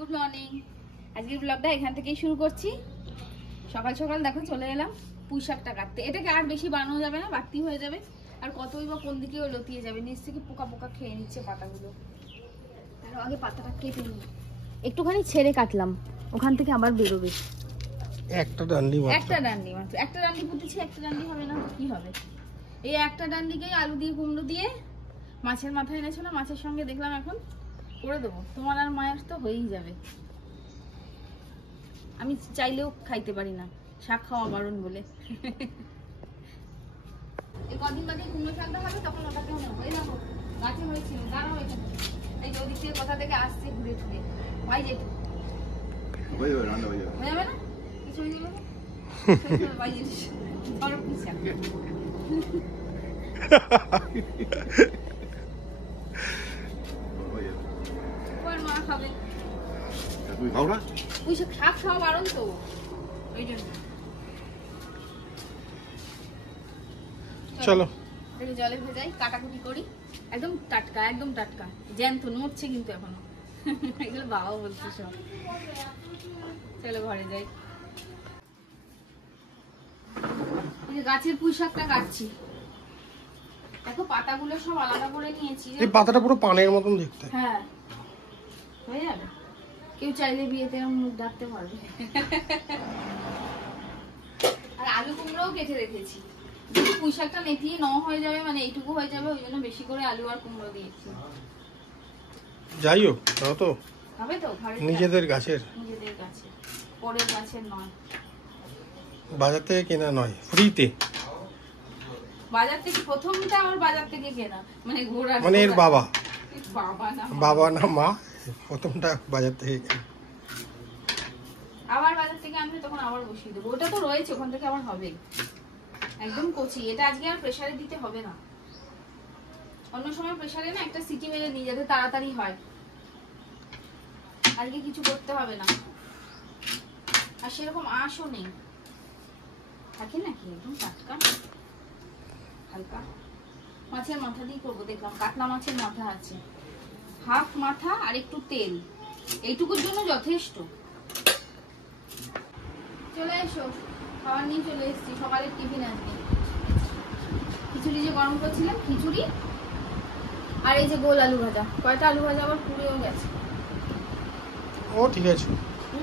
Good morning. আজকের ব্লগটা এখান থেকেই শুরু করছি। সকাল সকাল দেখো চলে এলাম পুঁই শাকটা কাটতে। এটাকে আর বেশি বানানো যাবে না, বাড়তি হয়ে যাবে। আর কতই বা কোন দিকেও লতিয়ে যাবে, নিচ থেকে পোকা পোকা খেয়ে নিচ্ছে পাতাগুলো। আর আগে পাতাটা কেটে নিই, একটুখানি ছেড়ে কাটলাম, ওখান থেকে আবার বেরোবে। একটা ডান্ডি মাত্র, একটা ডান্ডি পুঁতেছি, একটা ডান্ডি হবে না কি হবে। এই একটা ডান্ডিকে আলু দিয়ে কুমড়ো দিয়ে মাছের মাথা এনেছো না, মাছের সঙ্গে দেখলাম এখন করে দেবো। তোমার আর মায়ের তো হয়েই যাবে। আমি চাইলেও খাইতে পারি না, শাক খাওয়া বারণ বলে। এই কদিন বাদে কুমড়ো শাকটা হবে, তখন ওটাকেও নেবো। এই দেখো গাছে হয়েছিল, দাঁড়াও এখানে। এই যে ওদিক থেকে কোথা থেকে আসছে ঘুরে ঘুরে, হয় যেটু হয়ে যাবে না, কিছু হয়ে যাবে না। ধরো কি শাক, মা খাবে। পুঁই শাক শাক খাওয়া বারণ তো, ওই জন্য। চলো জলে ভেজাই, কাটাকুটি করি। একদম টাটকা, একদম টাটকা, জ্যান্ত, নড়ছে কিন্তু এখনো। এগুলো বাবা বলছে সব। চলো ঘরে যাই। এই যে গাছের পুঁই শাকটা কাটছি, দেখো পাতাগুলো সব আলাদা করে নিয়েছি। এই পাতাটা পুরো পানের মতন দেখতে। হ্যাঁ হয়ে যাবে, কেউ চাইলে বিয়েতে মুখ ডাকতে পারবে। আর আলু কুমড়োও কেটে রেখেছি, যদি পুঁই শাকটা নেতিয়ে ন হয়ে যাবে, মানে এইটুকু হয়ে যাবে, ওই জন্য বেশি করে আলু আর কুমড়ো দিয়েছি। যাই হোক, তাও তো হবে তো, নিজেদের গাছের, পরের গাছের নয়, বাজার থেকে কেনা নয়, ফ্রিতে। বাজার থেকে প্রথমটা আমার বাজার থেকে কেনা, মানে ঘোড়া, মানে এর বাবা বাবা না মা, প্রথমটা বাজার থেকে কেনা। আবার বাজার থেকে আনলে তখন আবার বসিয়ে দেবো। ওটা তো রয়েছে, ওখান থেকে আবার হবে। একদম কচি, এটা আজকে আর প্রেসারে দিতে হবে না। অন্য সময় প্রেসারে না একটা সিটি মেরে নিয়ে, যাতে তাড়াতাড়ি হয়। আজকে কিছু করতে হবে না, আর সেরকম আঁশও নেই, থাকে নাকি, একদম টাটকা হালকা। মাছের মাথা দিয়ে করবো, দেখলাম কাতলা মাছের মাথা আছে, হাফ মাথা আর একটু তেল, এইটুকুর জন্য যথেষ্ট। চলে এসো, খাবার নিয়ে চলে এসেছি। সকালের টিফিন আজকে খিচুড়ি যে গরম করছিলাম, খিচুড়ি আর এই যে গোল আলু ভাজা। কয়টা আলু ভাজা আবার পুড়েও গেছে। ও ঠিক আছে,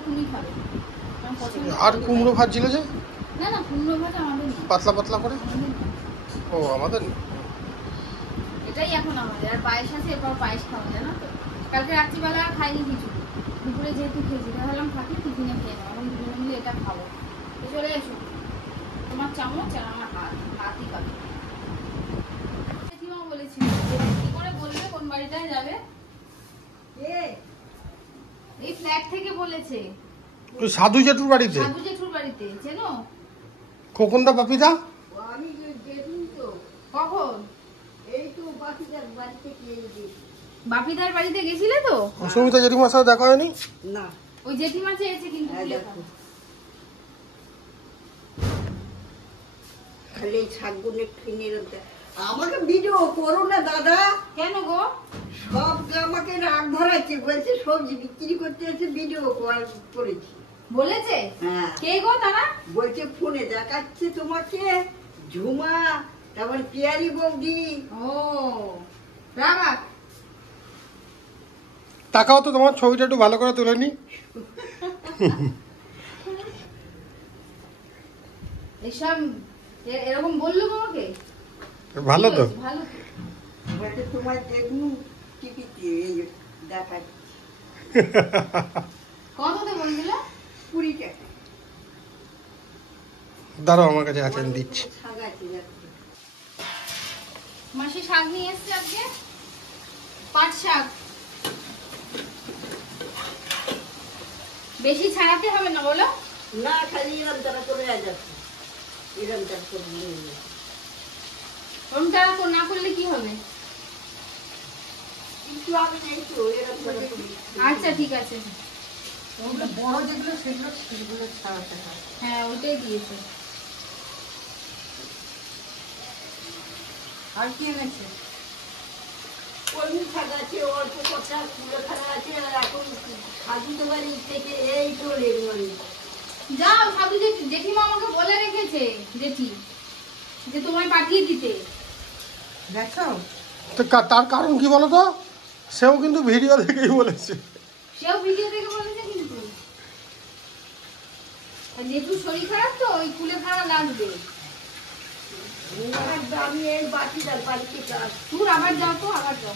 তুমি খাবে? আর কুমড়ো ভাজছিল যে, না না, কুমড়ো ভাজা আমাদের পাতলা পাতলা করে। ও আমাদের, এটাই এখন আমাদের। আর পায়েস আছে, এরপর পায়েস খাওয়া যায় না তো। কালকে রাত্রিবেলা খাইনি খিচুড়ি, দুপুরে যেহেতু খেয়েছি, ভাবলাম থাকি টিফিনে খেয়ে নেবো, এখন দুজনে মিলে এটা খাবো। তো চলে এসো, তোমার চামচ আর আমার হাতই খাবে। জেঠিমা বলেছিল, কি করে বলবে কোন বাড়িটায় যাবে? এই ফ্ল্যাট থেকে বলেছে, ওই সাধু জেঠুর বাড়িতে। সাধু জেঠুর বাড়িতে, চেনো? খোকনদা বাপিদা। আমি দেখুন তো, কখন? এই তো বাকিটার বাড়িতে গিয়ে বাপিদার বাড়িতে গেছিলে তো? সুমিতা জেঠিমার সাথে দেখা হয়নি? না, ওই জেঠিমা চেয়েছে কিন্তু দেখো খালি শাকগুলো কিনে আমাকে ভিডিও করো না দাদা। কেন গো? সব আমাকে রাগ ধরাচ্ছে, বলছে সবজি বিক্রি করতে এসে ভিডিও করেছি বলেছে? হ্যাঁ, কে গো তারা? বলছে ফোনে দেখাচ্ছে তোমাকে ঝুমা, তারপর পিয়ারি বৌদি। ও রাগা, তাকাও তো, তোমার ছবিটা একটু ভালো করে তুলে নি। এসব এরকম বললো তোমাকে? ভালো তো, ভালো। বলছে তোমার দেখুন টিভিতে দেখাচ্ছে। কততে বলছিল? 20 টাকা। দাঁড়াও আমার কাছে আছে, আমি দিচ্ছি। শাক আছে যাচ্ছে। মাসি শাক নিয়ে এসছে আজকে, পাট শাক। বেশি ছাড়াতে হবে না বলো? না, খালি এরম তারা করে যাচ্ছে, এরম তারা করে নিয়ে যাচ্ছে। ওরম তারা না করলে কি হবে? কিন্তু আমি নেই তো, এরম করে আচ্ছা ঠিক আছে, ওগুলো বড় যেগুলো সেগুলো ছাড়াতে হয়। হ্যাঁ ওইটাই দিয়েছে। আর কি এনেছে? কলমি শাক আছে, অল্প কটা কুলেখাড়া আছে, আর এখন সাধুতে বাড়ি থেকে এই তো লেগুলো। যাও, সাধু জেঠিমা আমাকে বলে রেখেছে, জেঠি, যে তোমায় পাঠিয়ে দিতে। দেখো তো তার কারণ কি বলো তো? সেও কিন্তু ভিডিও দেখেই বলেছে। সেও ভিডিও দেখে বলেছে কিন্তু। আর যেহেতু শরীর খারাপ তো ওই কুলেখাড়া লাগবে। আমি এই বাটিটার বাড়িতে যাই। তুই আবার যাও তো, আবার যাও।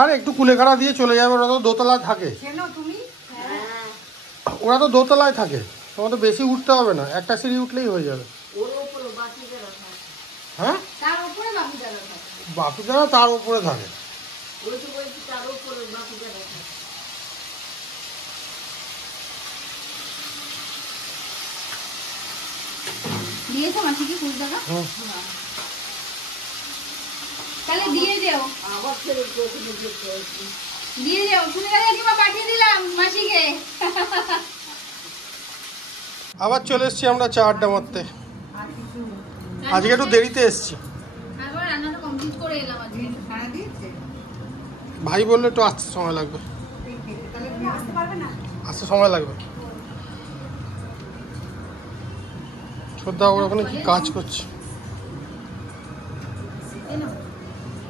আর একটু কুলেখাড়া দিয়ে চলে যাবে, ওরা তো দোতলায় থাকে। কেন তুমি? হ্যাঁ, ওরা তো দোতলায় থাকে, তোমার তো বেশি উঠতে হবে না, একটা সিঁড়ি উঠলেই হয়ে যাবে। ওর উপরে বাটিটা রাখা। হ্যাঁ, তার উপরে বাকি যাবে। বাপিদারা তার উপরে থাকে। ওই তো বলছি তার উপরে বাটিটা রাখা। দিয়েছো মাসিকে 20 টাকা? হুম। তাহলে দিয়ে যাও, আবার ফেরত দোকানে যেতে হয়েছে। দিয়ে যাও। শুনে গেলে কিংবা পাঠিয়ে দিলাম মাসিকে। আবার চলে এসছি আমরা চা আড্ডা মারতে। আজকে একটু দেরিতে এসছি, আবার রান্নাটা কমপ্লিট করে এলাম আজকে। ভাড়া দিয়েছে? ভাই বললো একটু আসতে সময় লাগবে। আসতে পারবে না? আসতে সময় লাগবে। শ্রদ্ধা ওর ওখানে কি কাজ করছে?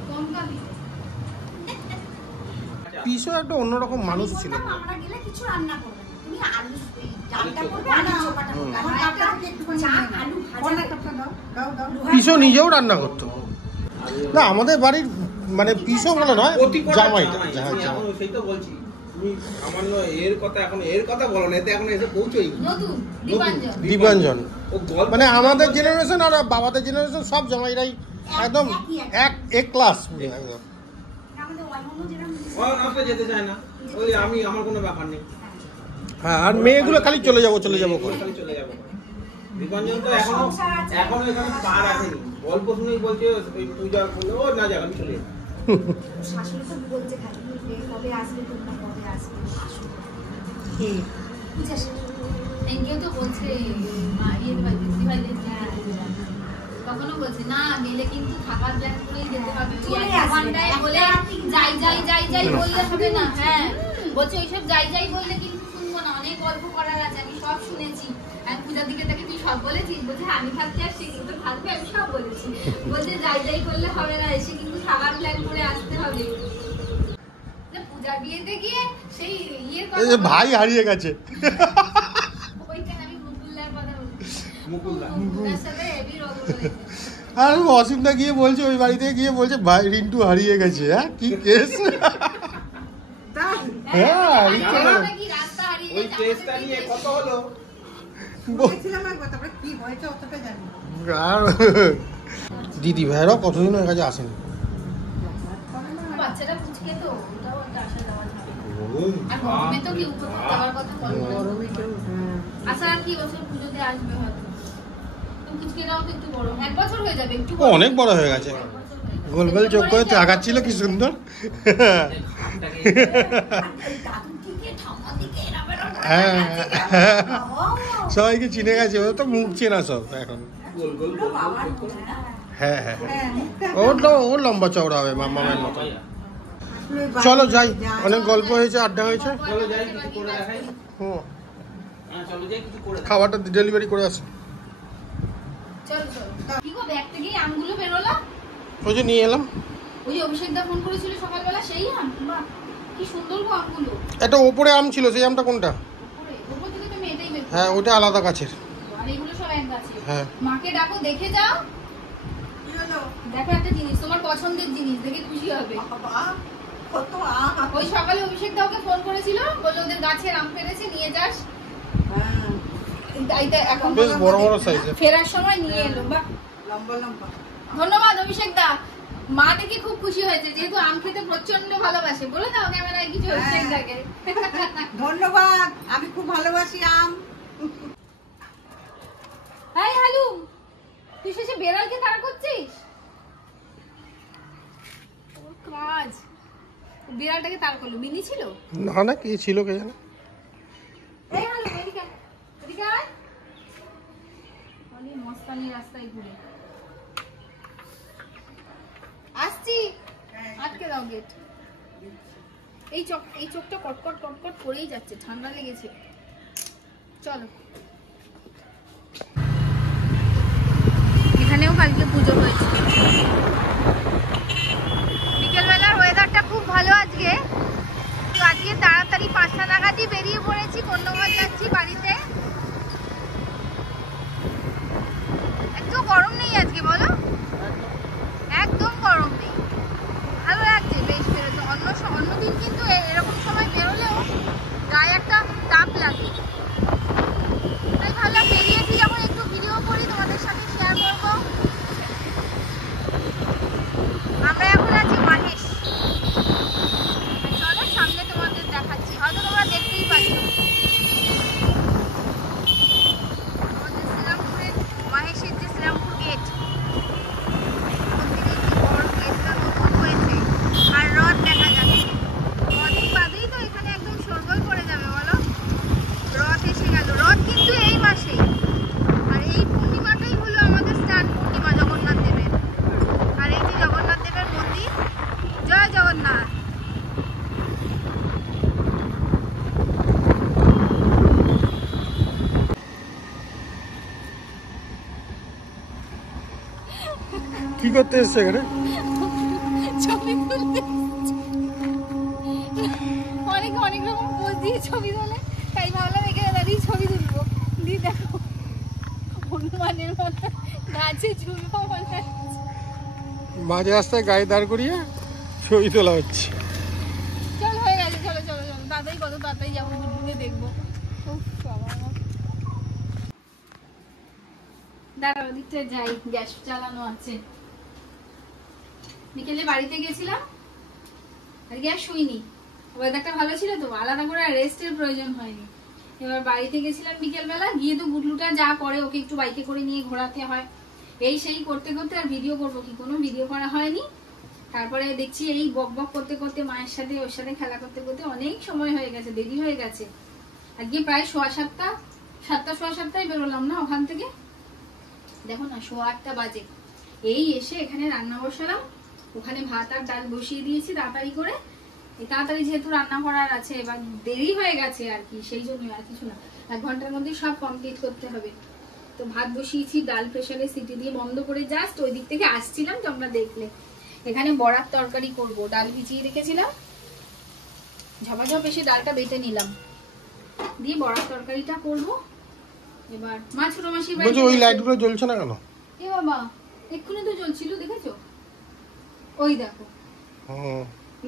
কম খাবি? পিসও একটা অন্যরকম মানুষ ছিল। আমরা গেলে কিছু রান্না করবে না, তুমি আলু এই ডালটা করবে, আলু চোখাটা করবে, আমার ডালটা একটু চা আলু ভাজা পিসও নিজেও রান্না করতো না, আমাদের বাড়ির মানে পিসও বলে নয়, জামাইটা। হ্যাঁ, আমি এখন সেই তো বলছি, তুমি সামান্য এর কথা বলো না, এতে এখন এসে পৌঁছোই নতুন দীপাঞ্জন। দীপাঞ্জন ও গল্প মানে আমাদের জেনারেশন আর বাবাদের জেনারেশন সব জামাইরাই একদম এক ক্লাস একদম। আমাদের অন্য যেরকম ও নষ্ট যেতে চায় না, ওই আমি আমার কোনো ব্যাপার নেই, হ্যাঁ, আর মেয়েগুলো খালি চলে যাবো করে। খালি চলে যাবো। দীপাঞ্জন তো এখনো এখানে পার আসেনি, গল্প শুনেই বলছে ওই পূজা করলে ও না যাবে, আমি চলে যাবো। শাশুড়ি তো বলছে খালি যে কবে আসবে তোমরা, কবে আসবে শাশুড়ি। বুঝেছ? থ্যাংক ইউ তো বলছে মা, ইয়ে ভাই, দিদি ভাই, তখনও বলছে না গেলে কিন্তু থাকার প্ল্যান করেই যেতে হবে। ওই চলে এক আসবে, ঘন্টায় বলে যাই বললে হবে না। হ্যাঁ, বলছে ওইসব যাই বললে কিন্তু শুনবো না, অনেক গল্প করার আছে, আমি সব শুনেছি। আমি পূজার দিকে তাকে তুই সব বলেছিস? বলছে হ্যাঁ, আমি থাকতে আসছি কিন্তু থাকবে, আমি সব বলেছি। বলছে যাই করলে হবে না, এসে কিন্তু থাকার প্ল্যান করে আসতে হবে। পূজার বিয়েতে গিয়ে সেই ইয়ের এই যে ভাই হারিয়ে গেছে। ওইটা আমি মুকুল্লার কথা বলছি। মুকুলদা মুকুল্লার সাথে হেভি রগড় হয়েছে। আর অসীমদা গিয়ে বলছে, ওই বাড়িতে গিয়ে বলছে ভাই রিন্টু হারিয়ে গেছে। হ্যাঁ, কি কেস? হ্যাঁ, রিন্টু নাকি রাস্তা হারিয়ে ওই গেছে, কেসটা নিয়ে কত হলো, কি হয়েছে অতটা জানি না। আর দিদি ভাইরাও কতদিন হয়ে গেছে আসেনি। বাচ্চাটা পুচকে তো, ওটাও একটা আসা যাওয়া যাবে। আর গরমে তো কেউ কোথাও যাওয়ার কথা বলবে না। আশা আর কি বছর পুজোতে আসবে হয়তো। তুমি পুচকেটাও তো একটু বড়, 1 বছর হয়ে যাবে, একটু ও অনেক বড় হয়ে গেছে, গোল গোল চোখ করে তাকাচ্ছিল, কি সুন্দর। দাদুর দিকে ঠাম্মার দিকে এরম এরম হ্যাঁ, সবাইকে চিনে গেছে, ও তো মুখ চেনা সব এখন। গোল গোল গোল বাবার গোল মতো না। হ্যাঁ হ্যাঁ, ওর লম্বা চওড়া হবে মামামের মতো। গোল। চলো যাই, অনেক গল্প হয়েছে, আড্ডা হয়েছে। চলো যাই, কিছু করে দেখাই। হুম, হ্যাঁ চলো যাই, কিছু করে দেখাই। খাবারটা ডেলিভারি করে আসি। চলো। কি গো, ব্যাগ থেকে আমগুলো বেরোলো? ওই যে নিয়ে এলাম। ওই যে অভিষেকদা ফোন করেছিল সকালবেলা, সেই আম? বাহ, কি সুন্দর গো আমগুলো। একটা ওপরে আম ছিল, সেই আমটা কোনটা? ওপর থেকে তুমি এটাই বের করো। হ্যাঁ, ওটা আলাদা গাছের। আর এগুলো সব এক গাছে। হ্যাঁ। মাকে ডাকো, দেখে যাও। কি হলো? দেখো একটা জিনিস, তোমার পছন্দের জিনিস, দেখে খুশি হবে। বাবা, কত আম। ওই সকালে অভিষেক দা ওকে ফোন করেছিল, বললো ওদের গাছের আম পেরেছে, নিয়ে যাস। হ্যাঁ, এইটা এখন বেশ বড় বড় সাইজের। ফেরার সময় নিয়ে এলো। বাহ, লম্বা লম্বা। ধন্যবাদ অভিষেক দা। মা দেখে খুব খুশি হয়েছে, যেহেতু আম খেতে প্রচন্ড ভালোবাসে। বলে দাও ক্যামেরায় কিছু অভিষেক দাকে। ধন্যবাদ, আমি খুব ভালোবাসি আম। হাই হালু, তুই শেষে বেড়ালকে তাড়া করছিস? ওর কাজ বিড়ালটাকে তাড়া করলো। মিনি ছিল? না না, কি ছিল কে জানে। এই হালু, এদিকে আয়, এদিকে আয়। অনেক মস্তানি রাস্তায় ঘুরে আসছি, আটকে দাও। দাও গেট। এই চোখটা কটকট কটকট করেই যাচ্ছে, ঠান্ডা লেগেছে। চলো, এখানেও কালকে পুজো হয়েছে। বিকেলবেলার ওয়েদারটা খুব ভালো আজকে। আজকে তাড়াতাড়ি 5টা নাগাদই বেরিয়ে পড়েছি, কন্যাঘাট যাচ্ছি বাড়িতে। একটু গরম নেই আজকে, বলো? একদম গরম নেই, ভালো লাগছে বেশ বেরোতে। অন্যদিন কিন্তু এরকম সময় বেরোলেও গায়ে একটা তাপ লাগে, তাই ভাবলাম বেরিয়েছি যখন একটু ভিডিও করি, তোমাদের সাথে শেয়ার করবো। আমরা এখন আছি মাহেশ। চলো সামনে তোমাদের দেখাচ্ছি, হয়তো তোমরা দেখতেই পাচ্ছ। আমাদের শ্রীরামপুরের মাহেশের যে শ্রীরামপুর গেট, মন্দিরের যে বড় গেটটা নতুন হয়েছে, আর রথ দেখা যাচ্ছে। কদিন বাদেই তো এখানে একদম সরগোল পড়ে যাবে, বলো? রথ এসে গেল। রথ কিন্তু এই মাসেই, আর এই পূর্ণিমাটাই হলো আমাদের স্নান পূর্ণিমা জগন্নাথ দেবের। আর এই যে জগন্নাথ দেবের মন্দির, জয় জগন্নাথ। কি করতে এসছে এখানে? ছবি তুলতে অনেক রকম পোজ দিয়ে ছবি তোলে, তাই ভাবলাম এখানে দাঁড়িয়ে ছবি তুলবো। দিয়ে দেখো হনুমানের মতো গাছে ঝুলবো মনে হচ্ছে। মাঝে রাস্তায় গায়ে দাঁড় করিয়ে ছবি তোলা হচ্ছে। চল হয়ে গেছে, চলো চলো চলো, তাড়াতাড়ি কত তাড়াতাড়ি যাবো, ঘুরে দেখবো। দাঁড়াও, ওদিকটা যাই, গ্যাস চালানো আছে। বিকেলে বাড়িতে গেছিলাম, আর গ্যাস শুইনি। ওয়েদারটা ভালো ছিল তো, আলাদা করে রেস্টের প্রয়োজন হয়নি। এবার বাড়িতে গেছিলাম বিকেলবেলা, গিয়ে তো গুটলুটা যা করে, ওকে একটু বাইকে করে নিয়ে ঘোরাতে হয়, এই সেই করতে করতে আর ভিডিও করবো কি, কোনো ভিডিও করা হয়নি। তারপরে দেখছি এই বক বক করতে করতে, মায়ের সাথে ওর সাথে খেলা করতে করতে অনেক সময় হয়ে গেছে, দেরি হয়ে গেছে। আজকে প্রায় 7:15, 7:15 বেরোলাম না ওখান থেকে, দেখো না 8:15 বাজে। এই এসে এখানে রান্না বসালাম, ওখানে ভাত আর ডাল বসিয়ে দিয়েছি তাড়াতাড়ি করে। তাড়াতাড়ি যেহেতু রান্না করার আছে, এবার দেরি হয়ে গেছে আর কি, সেই জন্যই, আর কিছু না। 1 ঘন্টার মধ্যে সব কমপ্লিট করতে হবে। তো ভাত বসিয়েছি, ডাল প্রেসারে সিটি দিয়ে বন্ধ করে জাস্ট ওই দিক থেকে আসছিলাম, তোমরা দেখলে। এখানে বড়ার তরকারি করব, ডাল ভিজিয়ে রেখেছিলাম, ঝপাঝপ এসে ডালটা বেটে নিলাম, দিয়ে বড়ার তরকারিটা করব। এবার মা ছোট মাসির বাড়িতে। ওই লাইটগুলো জ্বলছে না কেন? এ বাবা, এক্ষুনি তো জ্বলছিল, দেখেছো? ওই দেখো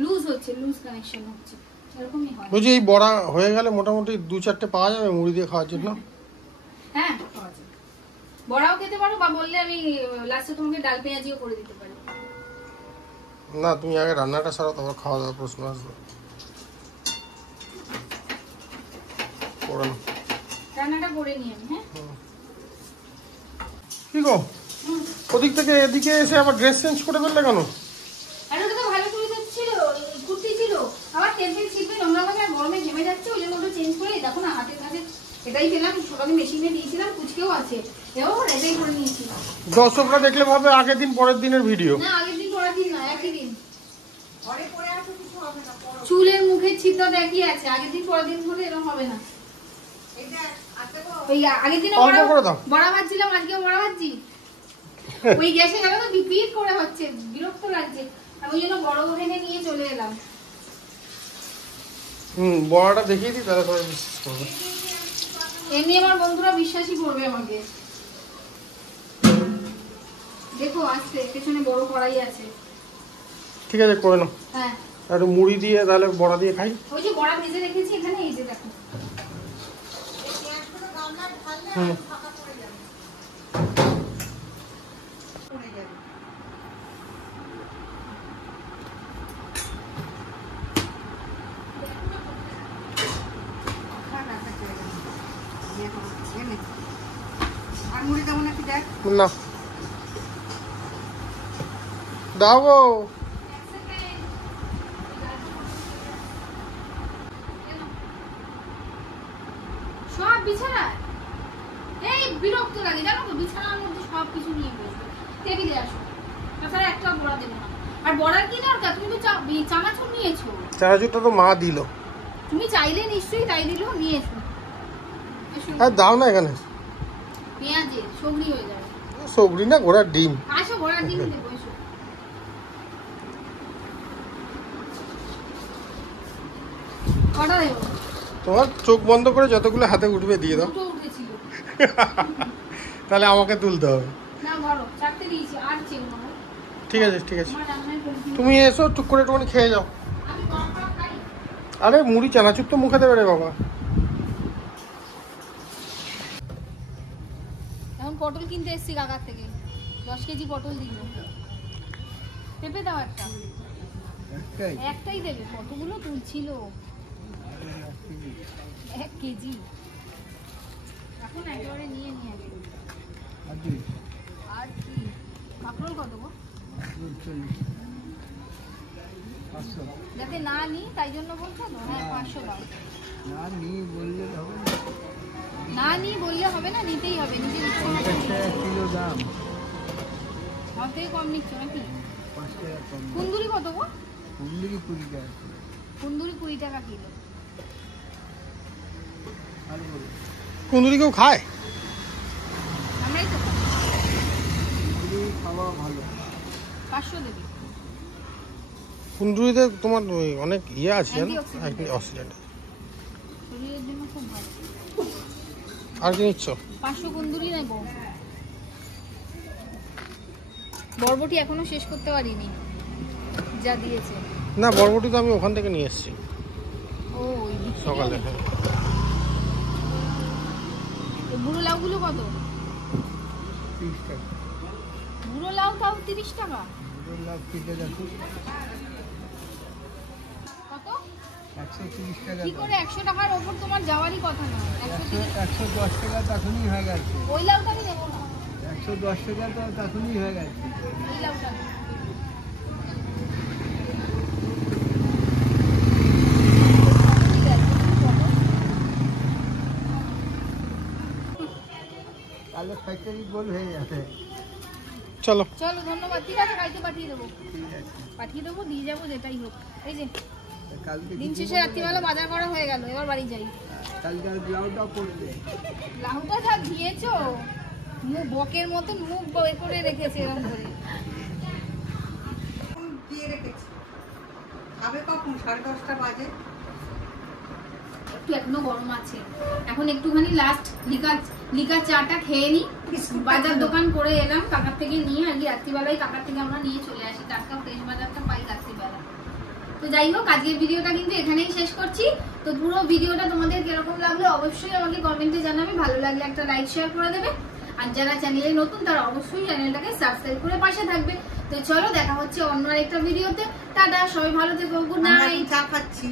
লুজ হচ্ছে, লুজ কানেকশন হচ্ছে, এরকমই হয়। বলছি এই বড়া হয়ে গেলে মোটামুটি 2-4টে পাওয়া যাবে মুড়ি দিয়ে খাওয়ার জন্য? হ্যাঁ পাওয়া যাবে, বড়াও খেতে পারো, বা বললে আমি লাস্টে তোমাকে ডাল পেঁয়াজিও করে দিতে পারি। না, তুমি আগে রান্নাটা সারো, তারপর খাওয়া দাওয়ার প্রশ্ন আসবে। রান্নাটা করে নিয়ে আমি। হ্যাঁ কি গো, ওদিক থেকে এদিকে এসে আবার ড্রেস চেঞ্জ করে ফেললে কেন? আর ওটা তো ভালো চুড়িদার ছিল, কুর্তি ছিল, আবার টেম্পেল ছিপে নোংরা ভাবে, আর গরমে ঘেমে যাচ্ছে, ওই জন্য ওটা চেঞ্জ করে দেখো না হাতের কাছে এটাই পেলাম, সকালে মেশিনে দিয়েছিলাম, কুচকেও আছে, এবার এটাই করে নিয়েছি। দর্শকরা দেখলে ভাবে আগের দিন পরের দিনের ভিডিও। না, আগের দিন পরের দিন না, একই দিন। ঘরে পরে আসো, কিছু হবে না। চুলের মুখের ছিদ্র একই আছে, আগের দিন পরের দিন হলে এরকম হবে না। এটা আজকে তো ওই আগের দিনে অল্প করে দাও। বড়া ভাজছিলাম, আজকেও বড়া ভাজছি। ওই গ্যাসে গেলে তো রিপিট করে হচ্ছে, বিরক্ত লাগছে, আমি ওই জন্য বড় ওভেনে নিয়ে চলে এলাম। বড়াটা দেখিয়ে দিই, তাহলে সবাই বিশ্বাস করবে। এমনি আমার বন্ধুরা বিশ্বাসই করবে আমাকে। দেখো আসছে, পেছনে বড় কড়াই আছে। ঠিক আছে, করে নাও। হ্যাঁ, আর মুড়ি দিয়ে তাহলে বড়া দিয়ে খাই। ওই যে বড়া ভেজে রেখেছি এখানে, এই যে দেখো। গ্যাসগুলো গামলায় ঢাললে হুম। ফাঁকা পড়ে যাবে। পড়ে যাবে। আর মুড়ি দেবো নাকি দেখ? না দাও গো। সব বিছানা এই বিরক্ত লাগে জানো তো, বিছানার মধ্যে সব কিছু নিয়ে বসবে। টেবিলে আসো, তাছাড়া একটা বড়া দেবো না। আর বড়ার কি দরকার? তুমি তো চানাচুর নিয়েছো। চানাচুরটা তো মা দিল। তুমি চাইলে নিশ্চয়ই তাই দিল, নিয়েছো। আর দাও না এখানে। পেঁয়াজের সবরি হয়ে যাবে। সবরি না, ঘোড়ার ডিম। আসো, ঘোড়ার ডিম দেবো, এসো। কটা দেবো? তোমার চোখ বন্ধ করে যতগুলো হাতে উঠবে দিয়ে দাও। দুটো উঠেছিল। তাহলে আমাকে তুলতে হবে। না ধরো, 4টে দিয়েছি, আর চেও না। ঠিক আছে ঠিক আছে, আমার রান্নায় করে দিও। তুমি এসো টুক করে একটুখানি খেয়ে যাও। আমি গরম গরম খাই। আরে মুড়ি চানাচুর তো মুখে দেবে রে বাবা। এখন পটল কিনতে এসেছি কাকার থেকে, 10 কেজি পটল দিল। পেঁপে দাও একটা। একটাই দেবে? কতগুলো তুলছিল? 1 কেজি। এখন একেবারে নিয়ে নিয়ে আসবে। আর কি কাঁকরোল কত গো? যাতে না নিই তাই জন্য বলছো তো? হ্যাঁ 500 দাও। না নিই বললে হবে না, নিতেই হবে। নিজে নিচ্ছ না কিলো দাম আমার থেকে কম নিচ্ছ নাকি? কুন্দুরি কত গো? কুন্দুরি 20 টাকা কিলো। কুন্দুরি কেউ খায়? আমরাই তো খাওয়া ভালো। 500 দেবে। কুন্দুরিতে তোমার ওই অনেক ইয়ে আছে না, অক্সিডেন্ট, শরীরের জন্য খুব ভালো। আর কি নিচ্ছ? 500 কুন্দুরি নেব। বরবটি এখনো শেষ করতে পারিনি, যা দিয়েছে। না বরবটি তো আমি ওখান থেকে নিয়ে এসেছি ও ওই সকালে। হ্যাঁ বুড়ো লাউগুলো কত? 30 টাকা। বুড়ো লাউ তাও 30 টাকা? কত? 130 টাকা। কি করে 100 টাকার ওপর তোমার যাওয়ারই কথা না। 110 টাকা তখনই হয়ে গেছে। ওই লাউটা আমি নেবো না। 110 টাকা তো তখনই হয়ে গেছে। এই লাউটা তাহলে ফ্যাক্টরি গোল হয়ে যাবে। চলো চলো, ধন্যবাদ। ঠিক আছে, কালকে পাঠিয়ে দেবো। পাঠিয়ে দেবো, দিয়ে যাবো, যেটাই হোক। এই যে কালকে দিন শেষে রাত্রিবেলা বাজার করা হয়ে গেল, এবার বাড়ি যাই। কালকে আর ব্লাউজটা পড়বে। লাউটা যা দিয়েছো, মুখ বকের মতো মুখ বই করে রেখেছে এরকম করে। দিয়ে রেখেছি, খাবে কখন? 10:30 বাজে। একটু এখনো গরম আছে, এখন একটুখানি লাস্ট লিকার চাটা খেয়ে নি। বাজার দোকান করে এলাম কাকার থেকে নিয়ে, আজকে রাত্রিবেলায় কাকার থেকে আমরা নিয়ে চলে আসি, টাটকা ফ্রেশ বাজারটা পাই রাত্রিবেলা। তো যাই হোক, আজকের ভিডিওটা কিন্তু এখানেই শেষ করছি। তো পুরো ভিডিওটা তোমাদের কিরকম লাগলো অবশ্যই আমাকে কমেন্টে জানাবে। ভালো লাগলে একটা লাইক শেয়ার করে দেবে, আর যারা চ্যানেলে নতুন তারা অবশ্যই চ্যানেলটাকে সাবস্ক্রাইব করে পাশে থাকবে। তো চলো, দেখা হচ্ছে অন্য আরেকটা ভিডিওতে। টাটা, সবাই ভালো থেকো, গুড নাইট। চা খাচ্ছি।